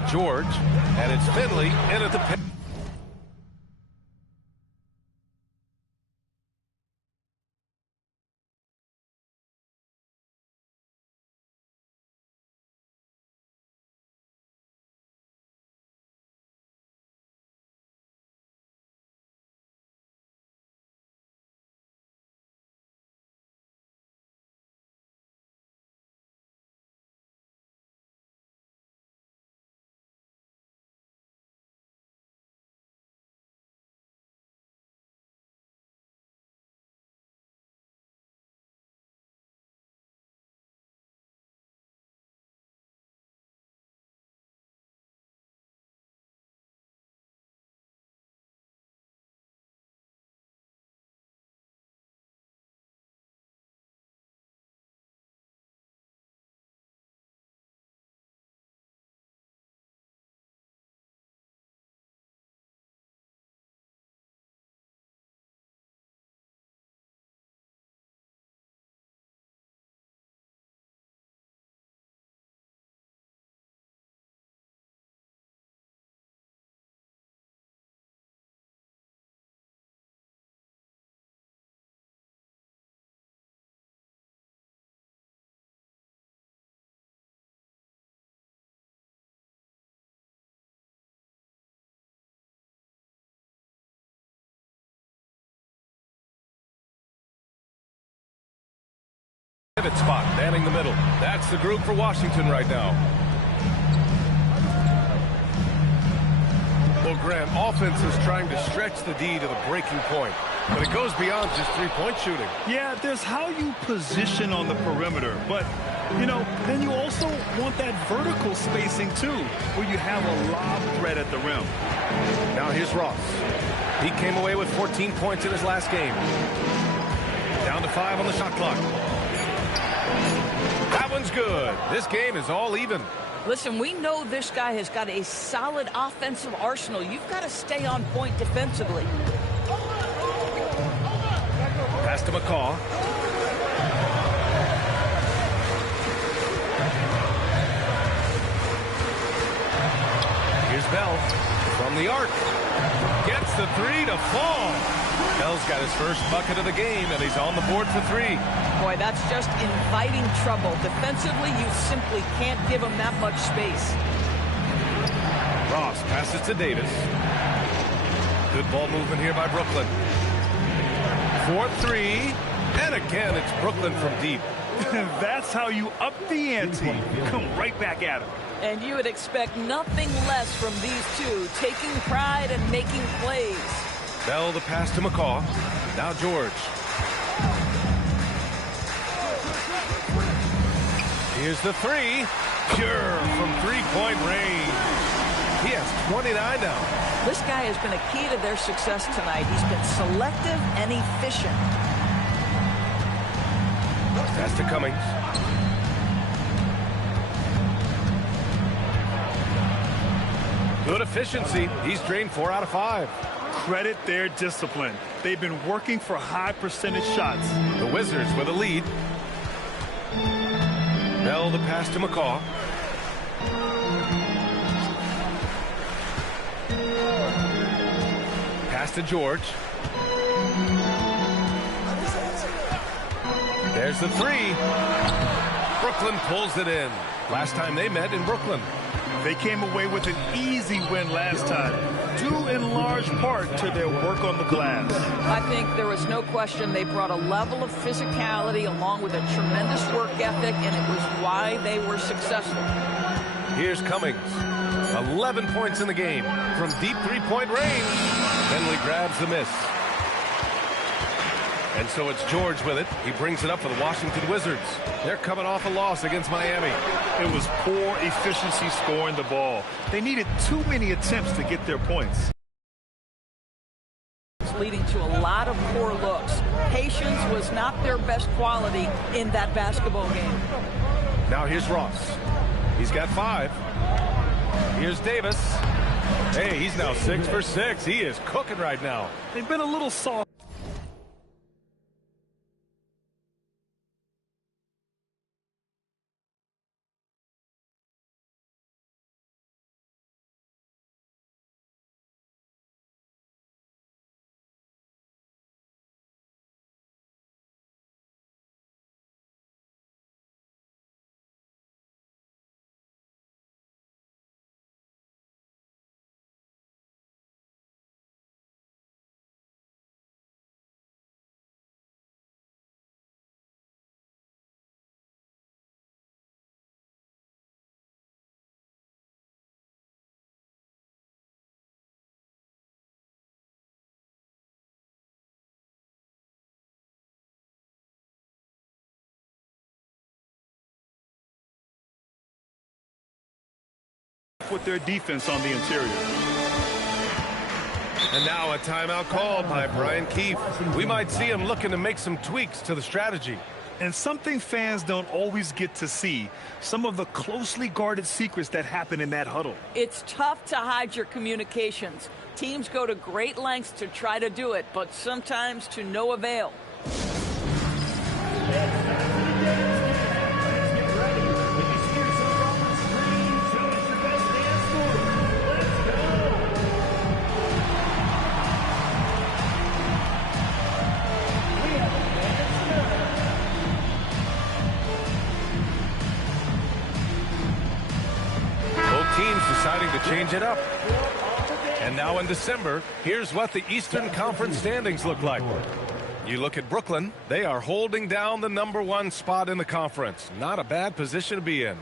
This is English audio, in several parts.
got George, and it's Finley in at the pin. Pivot spot, manning the middle. That's the group for Washington right now. Well, Grant, offense is trying to stretch the D to the breaking point, but it goes beyond just three-point shooting. Yeah, there's how you position on the perimeter, but, you know, then you also want that vertical spacing, too, where you have a lob threat at the rim. Now here's Ross. He came away with 14 points in his last game. Down to 5 on the shot clock. That one's good. This game is all even. Listen, we know this guy has got a solid offensive arsenal. You've got to stay on point defensively. Pass to McCaw. Here's Bell from the arc. Gets the three to fall. Bell's got his first bucket of the game, and he's on the board for 3. Boy, that's just inviting trouble. Defensively, you simply can't give him that much space. Ross passes to Davis. Good ball movement here by Brooklyn. 4-3, and again, it's Brooklyn from deep. That's how you up the ante. You come right back at him. And you would expect nothing less from these two, taking pride and making plays. Bell the pass to McCaw. Now George. Here's the three. Pure from three-point range. He has 29 now. This guy has been a key to their success tonight. He's been selective and efficient. Pass to Cummings. Good efficiency. He's drained 4 out of 5. Credit their discipline. They've been working for high percentage shots. The Wizards with a lead. Bell the pass to McCaw. Pass to George. There's the three. Brooklyn pulls it in. Last time they met in Brooklyn. They came away with an easy win last time, due in large part to their work on the glass. I think there was no question they brought a level of physicality along with a tremendous work ethic, and it was why they were successful. Here's Cummings. 11 points in the game from deep three-point range. Finley grabs the miss. And so it's George with it. He brings it up for the Washington Wizards. They're coming off a loss against Miami. It was poor efficiency scoring the ball. They needed too many attempts to get their points. It's leading to a lot of poor looks. Patience was not their best quality in that basketball game. Now here's Ross. He's got 5. Here's Davis. Hey, he's now 6 for 6. He is cooking right now. They've been a little soft. up with their defense on the interior. And now a timeout called by Brian Keefe. We might see him looking to make some tweaks to the strategy. And something fans don't always get to see, some of the closely guarded secrets that happen in that huddle. It's tough to hide your communications. Teams go to great lengths to try to do it, but sometimes to no avail. Deciding to change it up. And now in December, here's what the Eastern Conference standings look like. You look at Brooklyn, they are holding down the #1 spot in the conference. Not a bad position to be in.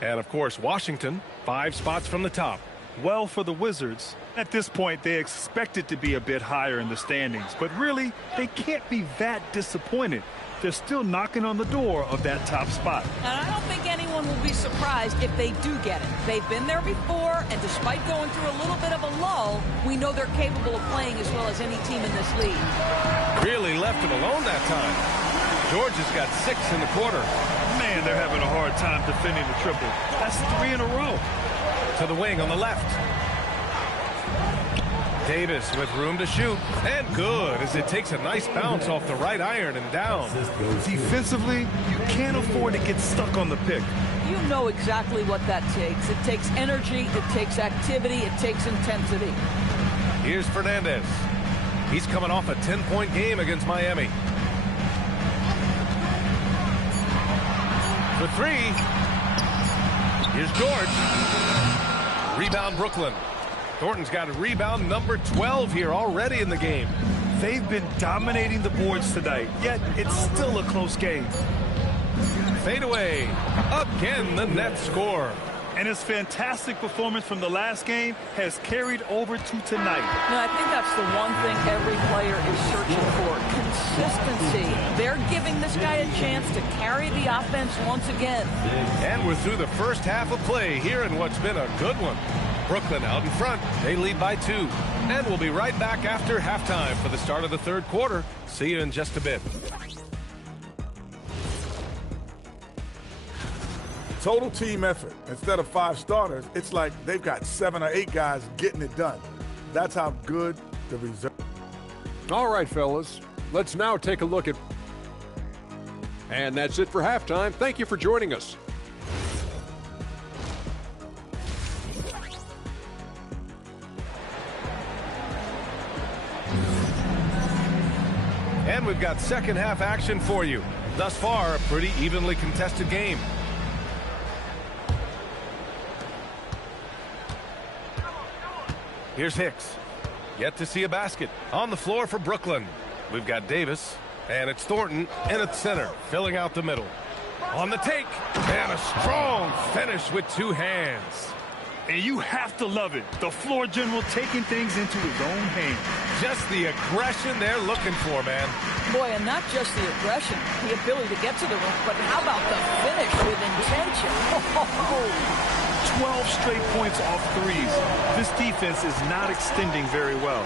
And of course, Washington, 5 spots from the top. Well, for the Wizards, at this point, they expect it to be a bit higher in the standings. But really, they can't be that disappointed. They're still knocking on the door of that top spot. And I don't think anyone will be surprised if they do get it. They've been there before, and despite going through a little bit of a lull, we know they're capable of playing as well as any team in this league. Really left him alone that time. George has got 6 in the quarter. Man, they're having a hard time defending the triple. That's 3 in a row. To the wing on the left. Davis with room to shoot, and good as it takes a nice bounce off the right iron and down. Defensively, you can't afford to get stuck on the pick. You know exactly what that takes. It takes energy, it takes activity, it takes intensity. Here's Fernandez. He's coming off a 10-point game against Miami. For 3. Here's George. Rebound Brooklyn. Thornton's got a rebound number 12 here already in the game. They've been dominating the boards tonight, yet it's still a close game. Fade away. Again, the net score. And his fantastic performance from the last game has carried over to tonight. No, I think that's the one thing every player is searching for. Consistency. They're giving this guy a chance to carry the offense once again. And we're through the first half of play here in what's been a good one. Brooklyn out in front. They lead by 2. And we'll be right back after halftime for the start of the third quarter. See you in just a bit. Total team effort. Instead of 5 starters, it's like they've got 7 or 8 guys getting it done. That's how good the reserve. All right, fellas, let's now take a look at. And that's it for halftime. Thank you for joining us. And we've got second half action for you. Thus far, a pretty evenly contested game. Here's Hicks. Yet to see a basket. On the floor for Brooklyn. We've got Davis, and it's Thornton in at center, filling out the middle. On the take, and a strong finish with 2 hands. And you have to love it. The floor general taking things into his own hands. Just the aggression they're looking for, man. Boy, and not just the aggression, the ability to get to the rim, but how about the finish with intention? 12 straight points off threes. This defense is not extending very well.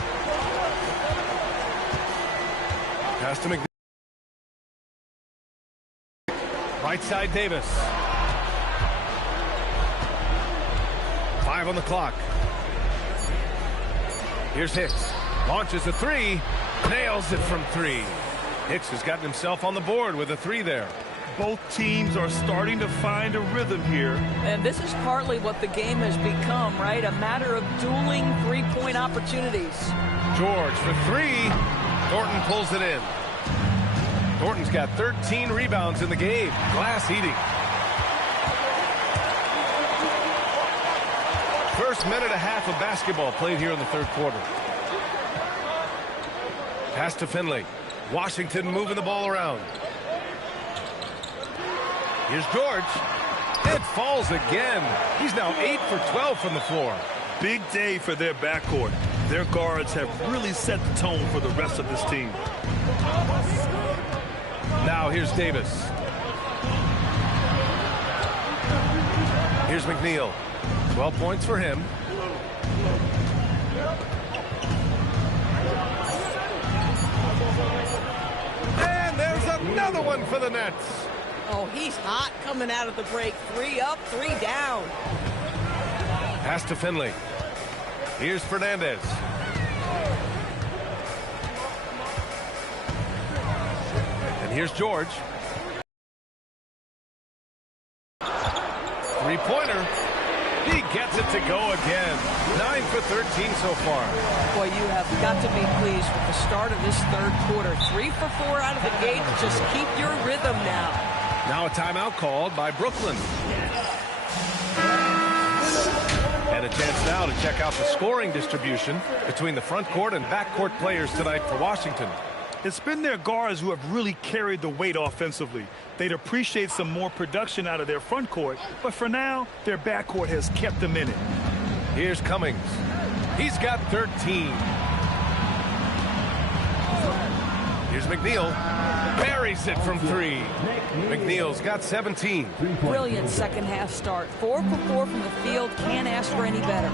Pass to McNeil. Right side Davis. 5 on the clock. Here's Hicks. Launches a 3. Nails it from 3. Hicks has gotten himself on the board with a 3 there. Both teams are starting to find a rhythm here. And this is partly what the game has become, right? A matter of dueling 3-point opportunities. George for 3. Thornton pulls it in. Thornton's got 13 rebounds in the game. Glass eating. First minute and a half of basketball played here in the third quarter. Pass to Finley. Washington moving the ball around. Here's George. It falls again. He's now 8 for 12 from the floor. Big day for their backcourt. Their guards have really set the tone for the rest of this team. Now here's Davis. Here's McNeil. 12 points for him. And there's another one for the Nets. Oh, he's hot coming out of the break. 3 up, 3 down. Pass to Finley. Here's Fernandez. And here's George. Three-pointer. He gets it to go again. 9 for 13 so far. Boy, you have got to be pleased with the start of this third quarter. 3 for 4 out of the gate. Just keep your rhythm now. Now a timeout called by Brooklyn. And a chance now to check out the scoring distribution between the front court and back court players tonight for Washington. It's been their guards who have really carried the weight offensively. They'd appreciate some more production out of their front court, but for now, their back court has kept them in it. Here's Cummings. He's got 13. Here's McNeil. Buries it from 3. McNeil's got 17. Brilliant second half start. 4 for 4 from the field. Can't ask for any better.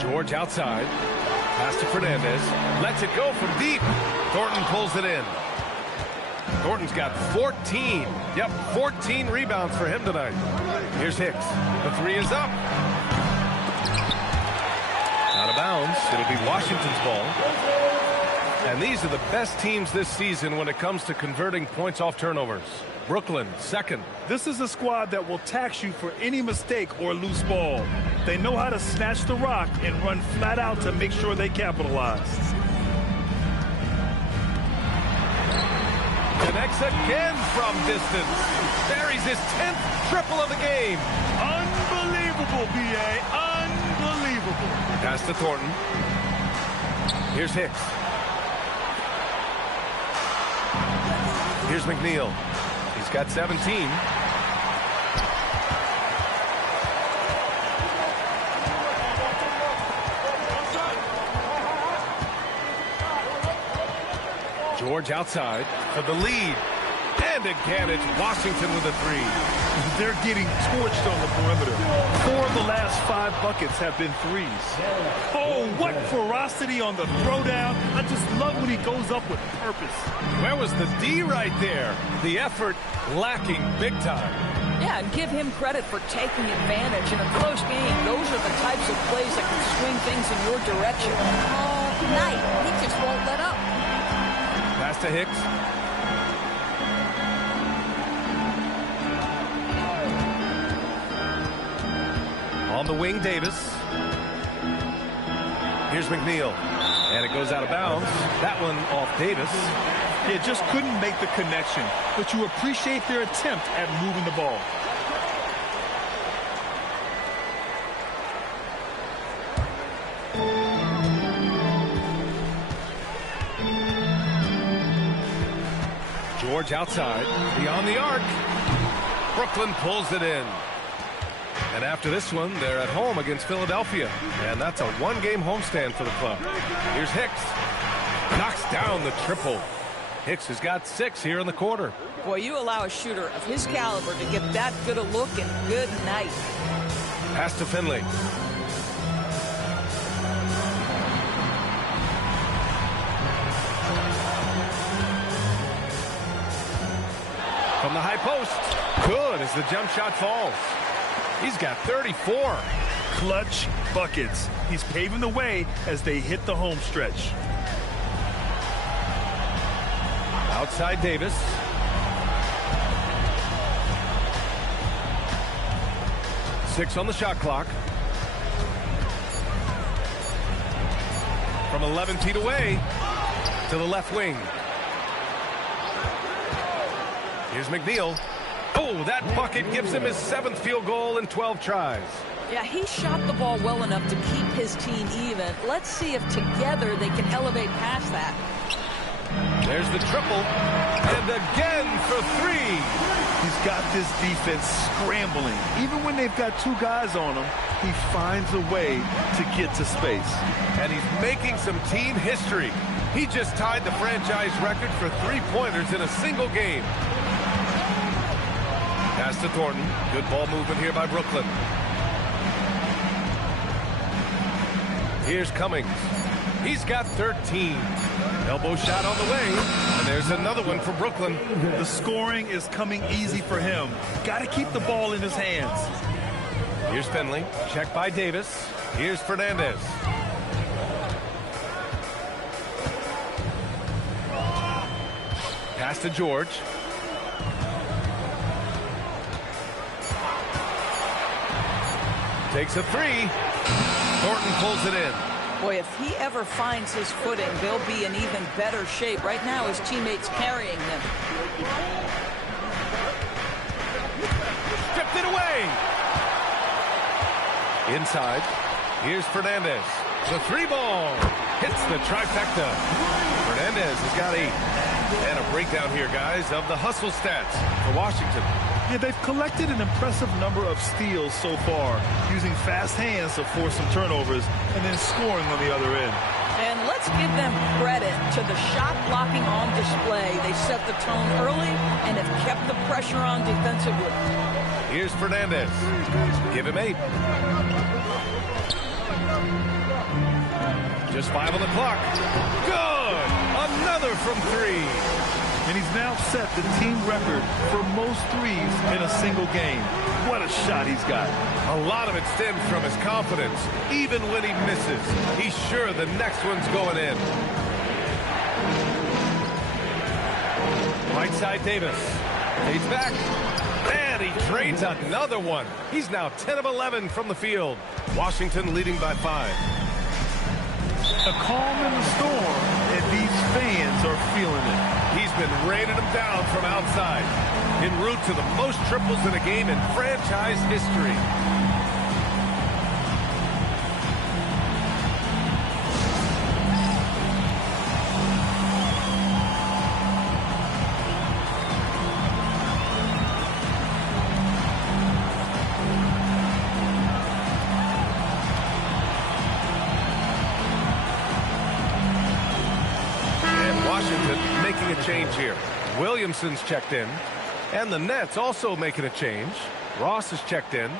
George outside. Pass to Fernandez. Lets it go from deep. Thornton pulls it in. Thornton's got 14. Yep, 14 rebounds for him tonight. Here's Hicks. The 3 is up. Out of bounds. It'll be Washington's ball. And these are the best teams this season when it comes to converting points off turnovers. Brooklyn, second. This is a squad that will tax you for any mistake or loose ball. They know how to snatch the rock and run flat out to make sure they capitalize. Connects again from distance. Buries his 10th triple of the game. Unbelievable, B.A. Unbelievable. Pass to Thornton. Here's Hicks. Here's McNeil. He's got 17. George outside for the lead. And again, it's Washington with a 3. They're getting torched on the perimeter. 4 of the last 5 buckets have been 3s. Oh, what ferocity on the throwdown. I just love when he goes up with purpose. Where was the D right there? The effort lacking big time. Yeah, and give him credit for taking advantage. In a close game, those are the types of plays that can swing things in your direction. All night, he just won't let up. Pass to Hicks. On the wing, Davis. Here's McNeil. And it goes out of bounds. That one off Davis. Yeah, just couldn't make the connection. But you appreciate their attempt at moving the ball. George outside. Beyond the arc. Brooklyn pulls it in. And after this one, they're at home against Philadelphia. And that's a one-game homestand for the club. Here's Hicks. Knocks down the triple. Hicks has got 6 here in the quarter. Boy, you allow a shooter of his caliber to get that good a look, and good night. Pass to Finley. From the high post. Good as the jump shot falls. He's got 34. Clutch buckets. He's paving the way as they hit the home stretch. Outside Davis. Six on the shot clock. From 11 feet away to the left wing. Here's McNeil. Oh, that bucket gives him his 7th field goal in 12 tries. Yeah, he shot the ball well enough to keep his team even. Let's see if together they can elevate past that. There's the triple. And again for 3. He's got this defense scrambling. Even when they've got 2 guys on him, he finds a way to get to space. And he's making some team history. He just tied the franchise record for 3-pointers in a single game. Pass to Thornton. Good ball movement here by Brooklyn. Here's Cummings. He's got 13. Elbow shot on the way. And there's another one for Brooklyn. The scoring is coming easy for him. Got to keep the ball in his hands. Here's Finley. Checked by Davis. Here's Fernandez. Pass to George. Takes a three. Thornton pulls it in. Boy, if he ever finds his footing, they'll be in even better shape. Right now, his teammates carrying him. Stripped it away. Inside. Here's Fernandez. The three ball. Hits the trifecta. Fernandez has got 8. And a breakdown here, guys, of the hustle stats for Washington. Yeah, they've collected an impressive number of steals so far, using fast hands to force some turnovers and then scoring on the other end. And let's give them credit to the shot blocking on display. They set the tone early and have kept the pressure on defensively. Here's Fernandez. Give him 8. Just 5 on the clock. Good! Another from 3. And he's now set the team record for most threes in a single game. What a shot he's got. A lot of it stems from his confidence. Even when he misses, he's sure the next one's going in. Right side Davis. Fades back. And he trades another one. He's now 10 of 11 from the field. Washington leading by 5. A calm in the storm, and these fans are feeling it. He's been raining them down from outside. En route to the most triples in a game in franchise history. Change here. Williamson's checked in, and the Nets also making a change. Ross is checked in.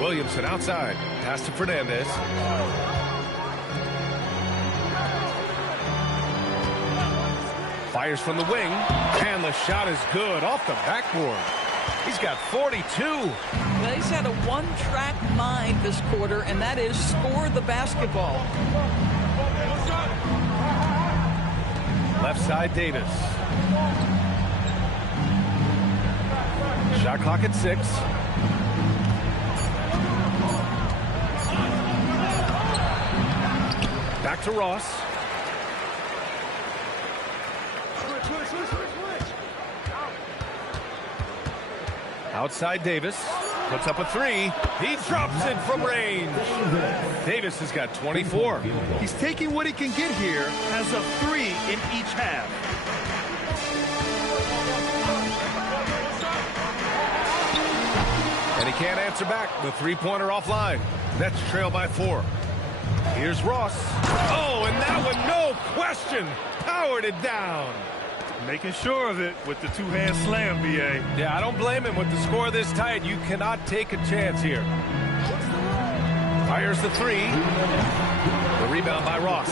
Williamson outside. Pass to Fernandez. Fires from the wing, and the shot is good off the backboard. He's got 42. Well, he's had a one-track mind this quarter, and that is score the basketball. Left side, Davis. Shot clock at 6. Back to Ross. Outside Davis. Puts up a 3. He drops it from range. Davis has got 24. He's taking what he can get here, has a 3 in each half. And he can't answer back. The three-pointer offline. Nets trail by 4. Here's Ross. Oh, and that one, no question, powered it down. Making sure of it with the two-hand slam, B.A. Yeah, I don't blame him. With the score this tight, you cannot take a chance here. Fires the 3. The rebound by Ross.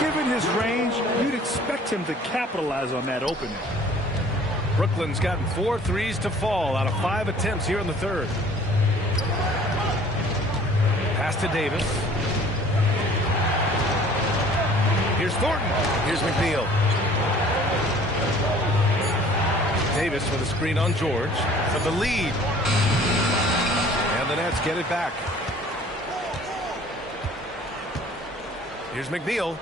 Given his range, you'd expect him to capitalize on that opening. Brooklyn's gotten 4 threes to fall out of 5 attempts here in the third. Pass to Davis. Here's Thornton. Here's McNeil. Davis with a screen on George for the lead. And the Nets get it back. Here's McNeil.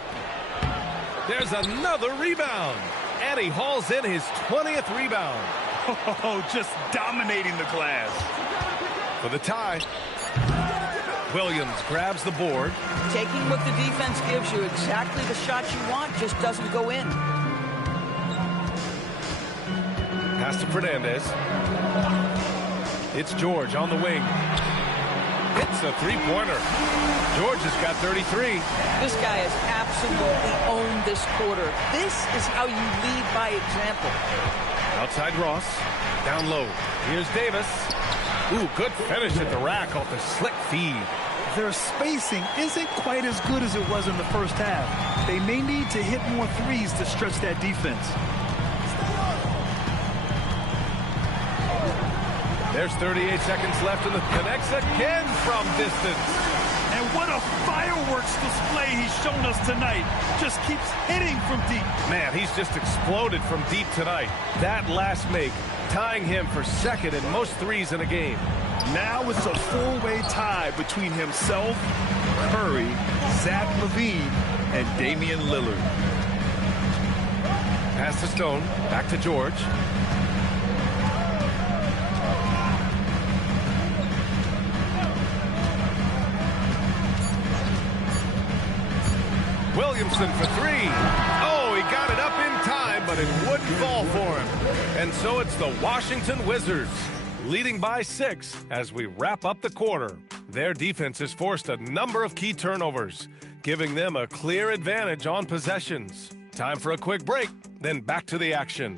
There's another rebound. And he hauls in his 20th rebound. Oh, just dominating the glass. For the tie. Williams grabs the board. Taking what the defense gives you, exactly the shot you want, just doesn't go in. Pass to Fernandez. It's George on the wing. Hits a three-pointer. George has got 33. This guy has absolutely owned this quarter. This is how you lead by example. Outside Ross. Down low. Here's Davis. Ooh, good finish at the rack off the slick feed. Their spacing isn't quite as good as it was in the first half. They may need to hit more threes to stretch that defense. There's 38 seconds left and the connects again from distance. And what a fireworks display he's shown us tonight. Just keeps hitting from deep. Man, he's just exploded from deep tonight. That last make, tying him for second in most threes in a game. Now it's a four-way tie between himself, Curry, Zach LaVine, and Damian Lillard. Pass to Stone. Back to George. Williamson for three. Oh, he got it up in time, but it wouldn't fall for him. And so it's the Washington Wizards leading by 6 as we wrap up the quarter. Their defense has forced a number of key turnovers, giving them a clear advantage on possessions. Time for a quick break, then back to the action.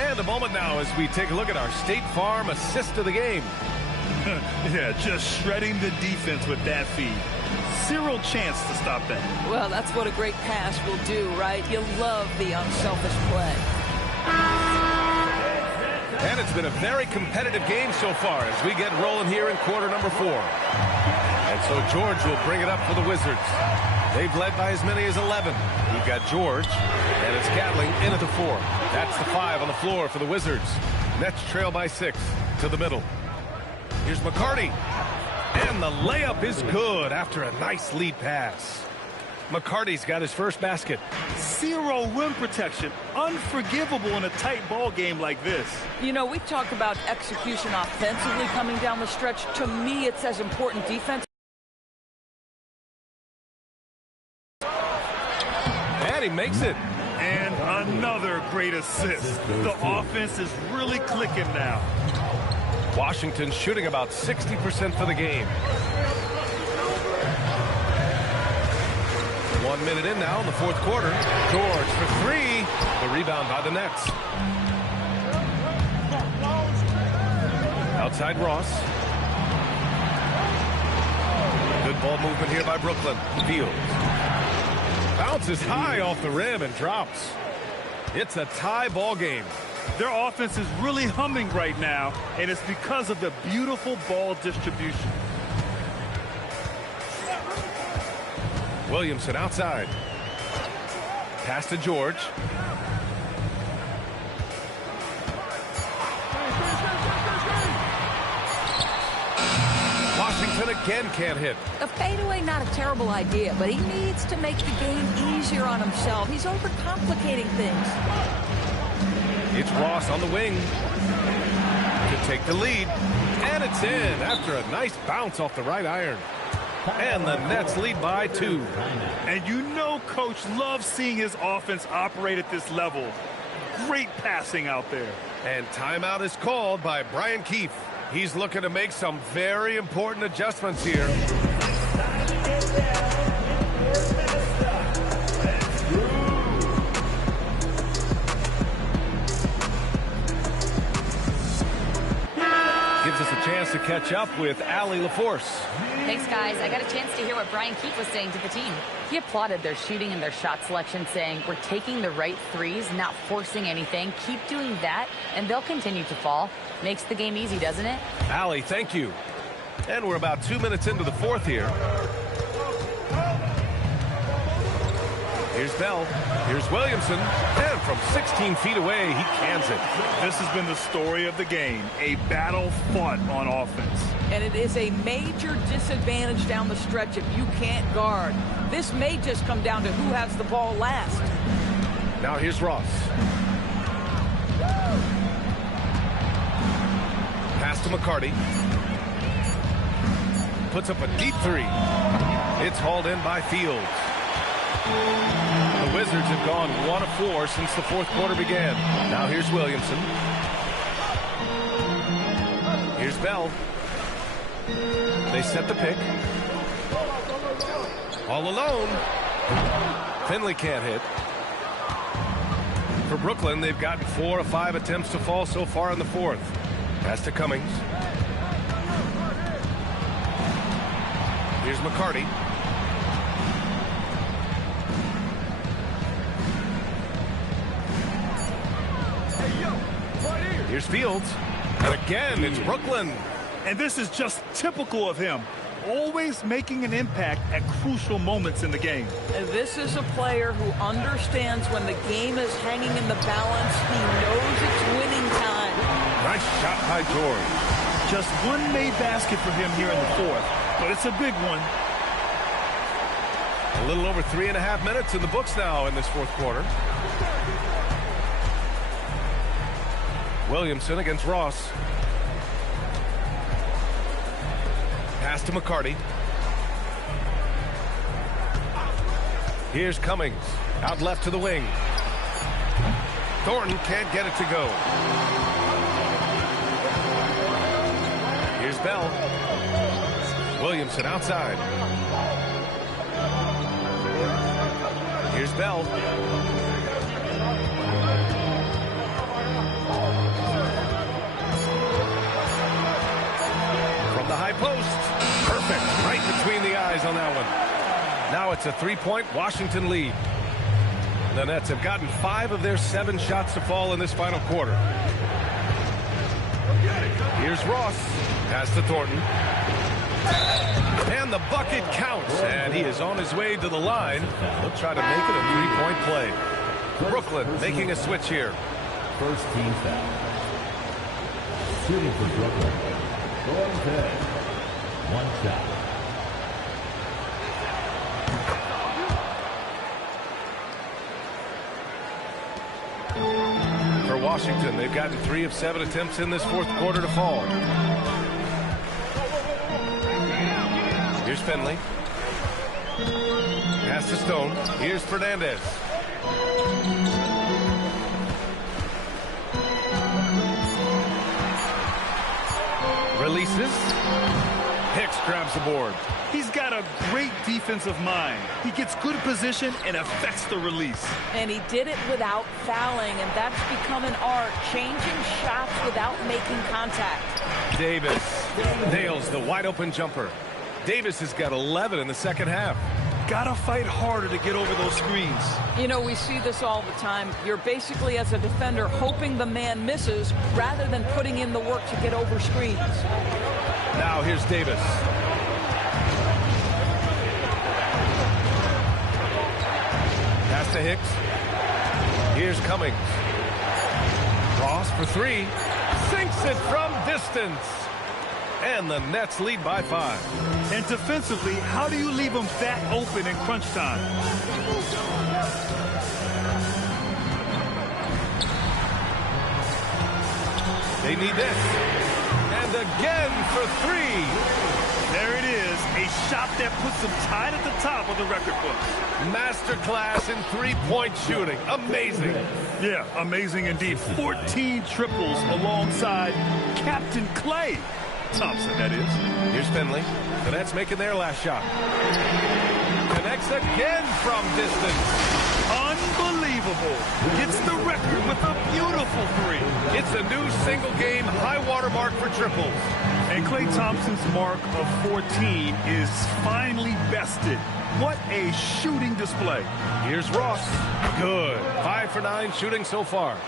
And a moment now as we take a look at our State Farm assist of the game. Yeah, just shredding the defense with that feed. Zero chance to stop that. Well, that's what a great pass will do, right? You love the unselfish play. And it's been a very competitive game so far as we get rolling here in quarter number 4. And so George will bring it up for the Wizards. They've led by as many as 11. We've got George, and it's Gatling in at the 4. That's the 5 on the floor for the Wizards. Nets trail by 6 to the middle. Here's McCarty. And the layup is good after a nice lead pass. McCarty's got his first basket. Zero rim protection. Unforgivable in a tight ball game like this. You know, we talk about execution offensively coming down the stretch. To me, it's as important defense. And he makes it. And another great assist. The offense is really clicking now. Washington shooting about 60% for the game. 1 minute in now in the fourth quarter. George for 3. The rebound by the Nets. Outside Ross. Good ball movement here by Brooklyn. Fields. Bounces high off the rim and drops. It's a tie ball game. Their offense is really humming right now, and it's because of the beautiful ball distribution. Williamson outside. Pass to George. Washington again can't hit. A fadeaway, not a terrible idea, but he needs to make the game easier on himself. He's overcomplicating things. It's Ross on the wing to take the lead. And it's in after a nice bounce off the right iron. And the Nets lead by 2. And you know Coach loves seeing his offense operate at this level. Great passing out there. And timeout is called by Brian Keefe. He's looking to make some very important adjustments here. Gives us a chance to catch up with Allie LaForce. Thanks, guys. I got a chance to hear what Brian Keefe was saying to the team. He applauded their shooting and their shot selection, saying, we're taking the right threes, not forcing anything. Keep doing that, and they'll continue to fall. Makes the game easy, doesn't it? Allie, thank you. And we're about 2 minutes into the fourth here. Here's Bell. Here's Williamson. And from 16 feet away, he cans it. This has been the story of the game. A battle fought on offense. And it is a major disadvantage down the stretch if you can't guard. This may just come down to who has the ball last. Now here's Ross. Pass to McCarty. puts up a deep three. It's hauled in by Fields. The Wizards have gone 1 of 4 since the fourth quarter began. Now here's Williamson. Here's Bell. They set the pick. All alone. Finley can't hit. For Brooklyn, they've gotten 4 of 5 attempts to fall so far in the fourth. Pass to Cummings. Here's McCarty. Here's Fields. And again, it's Brooklyn. And this is just typical of him. Always making an impact at crucial moments in the game. This is a player who understands when the game is hanging in the balance. He knows it's winning time. Nice shot by George. Just one made basket for him here in the fourth, but it's a big one. A little over 3.5 minutes in the books now in this fourth quarter. Williamson against Ross. Pass to McCarty. Here's Cummings. Out left to the wing. Thornton can't get it to go. Here's Bell. Williamson outside. Here's Bell. From the high post. Perfect. Right between the eyes on that one. Now it's a 3-point Washington lead. The Nets have gotten 5 of their 7 shots to fall in this final quarter. Here's Ross. Pass to Thornton. And the bucket counts. And he is on his way to the line. He'll try to make it a 3-point play. Brooklyn making a switch here. First team foul. Shooting for Brooklyn. Going good. 1 shot. For Washington, they've gotten 3 of 7 attempts in this fourth quarter to fall. Here's Finley. Pass to Stone. Here's Fernandez. Releases. Hicks grabs the board. He's got a great defensive mind. He gets good position and affects the release. And he did it without fouling, and that's become an art, changing shots without making contact. Davis nails the wide open jumper. Davis has got 11 in the second half. Gotta fight harder to get over those screens. You know, we see this all the time. You're basically, as a defender, hoping the man misses rather than putting in the work to get over screens. Now here's Davis. Pass to Hicks. Here's Cummings. Ross for 3. Sinks it from distance. And the Nets lead by 5. And defensively, how do you leave them that open in crunch time? They need this. And again for 3. There it is, a shot that puts them tied at the top of the record books. Masterclass in three-point shooting. Amazing. Yeah, amazing indeed. 14 triples alongside Captain Klay Thompson, that is. Here's Finley. The Nets making their last shot. Connects again from distance. Unbelievable. Gets the record with a beautiful 3. It's a new single-game high-water mark for triples. And Klay Thompson's mark of 14 is finally bested. What a shooting display. Here's Ross. Good. 5 for 9 shooting so far.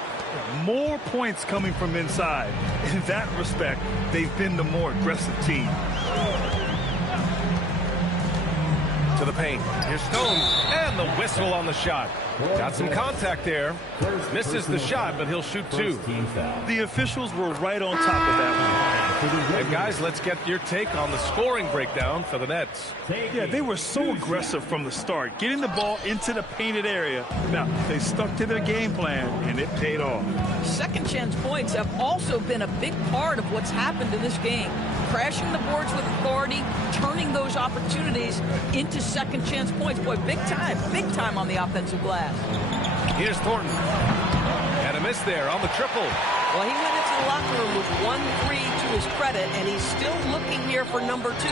More points coming from inside. In that respect, they've been the more aggressive team. To the paint. Here's Stone. And the whistle on the shot. Got some contact there. Misses the shot, but he'll shoot 2. The officials were right on top of that one. And guys, let's get your take on the scoring breakdown for the Nets. Yeah, they were so aggressive from the start, getting the ball into the painted area. Now, they stuck to their game plan, and it paid off. Second chance points have also been a big part of what's happened in this game. Crashing the boards with authority, turning those opportunities into second chance points. Boy, big time on the offensive glass. Here's Thornton. And a miss there on the triple. Well, he went into the locker room with 1-3 to his credit, and he's still looking here for number 2. For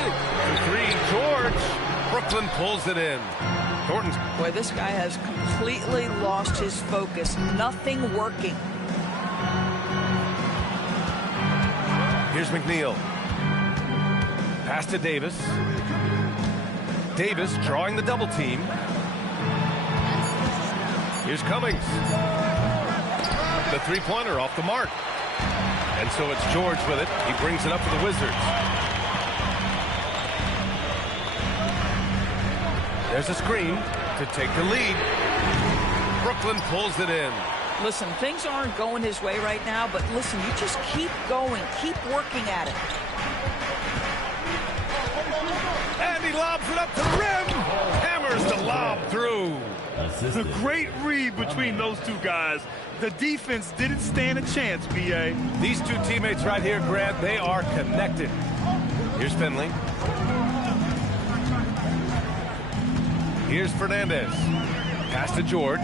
3, George. Brooklyn pulls it in. Thornton's. Boy, this guy has completely lost his focus. Nothing working. Here's McNeil. Pass to Davis. Davis drawing the double team. Here's Cummings. The three-pointer off the mark. And so it's George with it. He brings it up for the Wizards. There's a screen to take the lead. Brooklyn pulls it in. Listen, things aren't going his way right now, but listen, you just keep going, keep working at it. And he lobs it up to the rim. Hammers the lob through. The great read between those two guys. The defense didn't stand a chance, B.A. These two teammates right here, Grant, they are connected. Here's Finley. Here's Fernandez. Pass to George.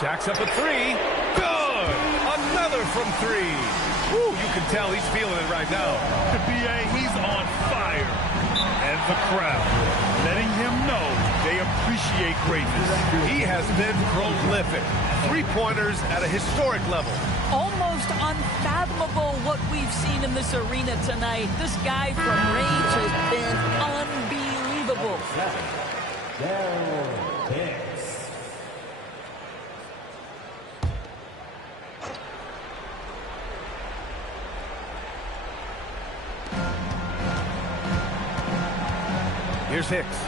Jacks up a 3. Good! Another from 3. Woo, you can tell he's feeling it right now. The B.A., he's on fire. And the crowd letting him know they appreciate greatness. He has been prolific. 3-pointers at a historic level. Almost unfathomable what we've seen in this arena tonight. This guy from range has been unbelievable. Darrell Hicks. Here's Hicks.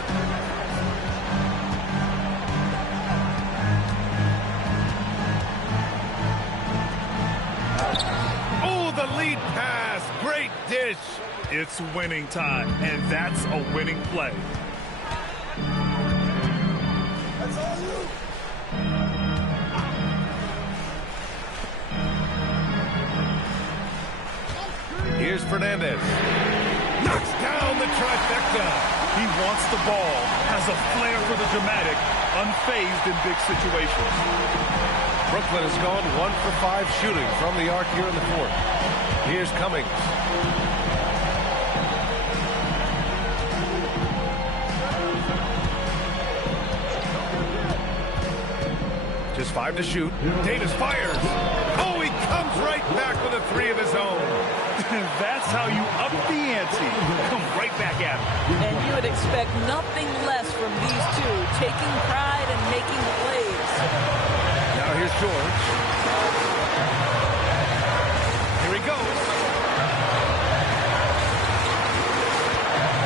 Oh, the lead pass. Great dish. It's winning time, and that's a winning play. That's all you. Here's Fernandez. Knocks down the trifecta. He wants the ball, has a flair for the dramatic, unfazed in big situations. Brooklyn has gone 1 for 5 shooting from the arc here in the fourth. Here's Cummings. Just 5 to shoot. Davis fires. Oh, he comes right back with a 3 of his own. That's how you up the ante. Come right back at him. And you would expect nothing less from these two, taking pride and making plays. Now here's George. Here he goes.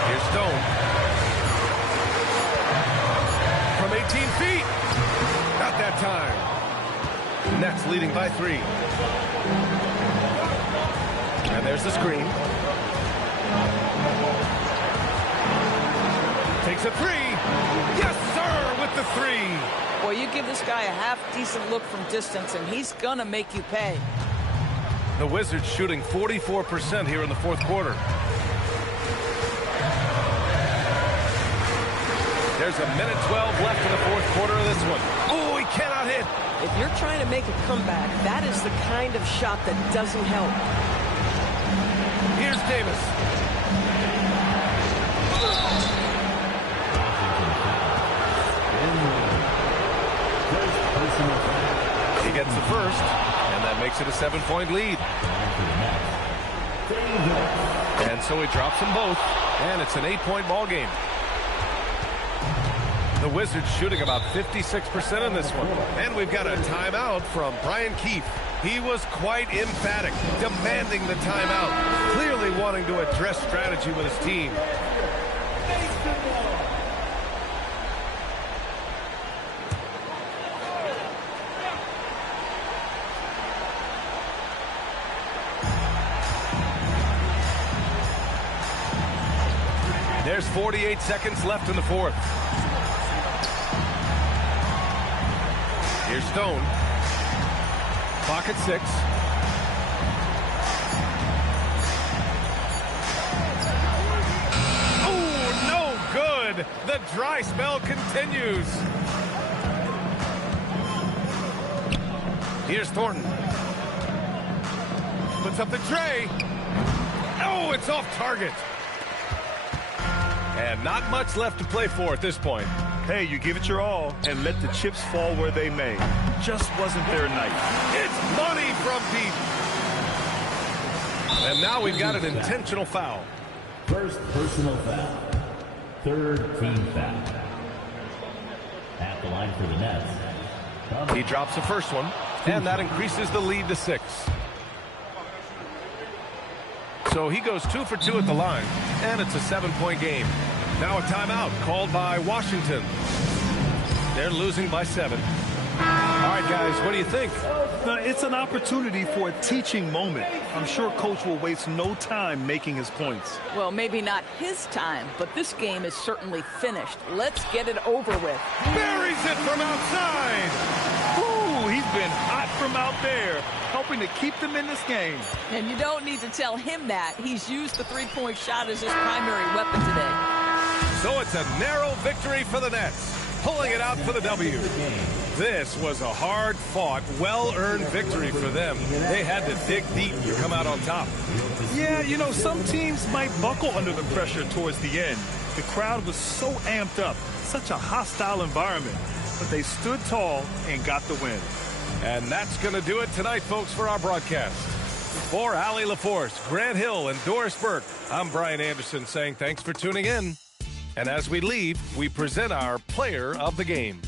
Here's Stone. From 18 feet. Not that time. Nets leading by 3. And there's the screen. Takes a 3. Yes, sir, with the 3. Boy, you give this guy a half-decent look from distance, and he's gonna make you pay. The Wizards shooting 44% here in the fourth quarter. There's a minute 12 left in the fourth quarter of this one. Oh, he cannot hit. If you're trying to make a comeback, that is the kind of shot that doesn't help. Here's Davis. He gets the first, and that makes it a 7-point lead. And so he drops them both, and it's an 8-point ball game. The Wizards shooting about 56% in this one. And we've got a timeout from Brian Keefe. He was quite emphatic, demanding the timeout, clearly wanting to address strategy with his team. There's 48 seconds left in the fourth. Here's Stone. Clock at 6. The dry spell continues. Here's Thornton. Puts up the tray. Oh, it's off target. And not much left to play for at this point. Hey, you give it your all and let the chips fall where they may. Just wasn't their night. It's money from deep. And now we've got an intentional foul. First personal foul. Third team foul. At the line for the Nets. He drops the first one, and that increases the lead to 6. So he goes 2 for 2 at the line, and it's a 7-point game. Now a timeout called by Washington. They're losing by 7. All right, guys, what do you think? It's an opportunity for a teaching moment. I'm sure Coach will waste no time making his points. Well, maybe not his time, but this game is certainly finished. Let's get it over with. Buries it from outside. Ooh, he's been hot from out there, helping to keep them in this game. And you don't need to tell him that. He's used the three-point shot as his primary weapon today. So it's a narrow victory for the Nets, pulling it out for the W. This was a hard-fought, well-earned victory for them. They had to dig deep to come out on top. Yeah, you know, some teams might buckle under the pressure towards the end. The crowd was so amped up, such a hostile environment. But they stood tall and got the win. And that's going to do it tonight, folks, for our broadcast. For Allie LaForce, Grant Hill, and Doris Burke, I'm Brian Anderson saying thanks for tuning in. And as we leave, we present our player of the game.